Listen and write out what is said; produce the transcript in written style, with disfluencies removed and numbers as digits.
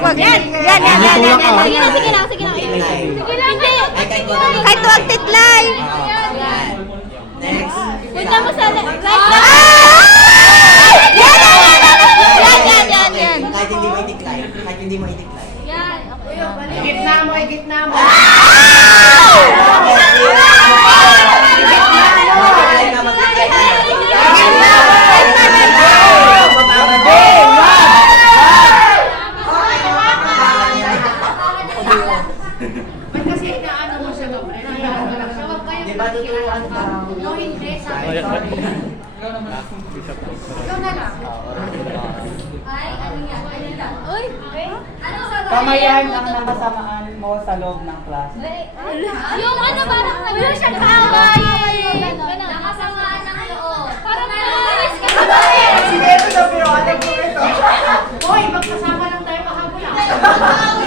Wag. Yan. Sige lang. Kahit wag titlay. Next. Punta mo sa like. Yan. Kahit hindi mo itiklay. Yan. Gitna mo. Ba't kasi inaano mo siya daw? Huwag kayo Di ba tuturuan ka? No, hindi. Sabi ko. Ikaw na lang. Ay, ano yan? Uy. Kamayan ang nakasamaan mo sa loob ng class. Yung ano parang wala siyang kaway. Nakasamaan ng loob. Parang nalalis ka sa Sige, ito daw pero alam ko ito. Hoy, magkasama lang tayo kahapon lang.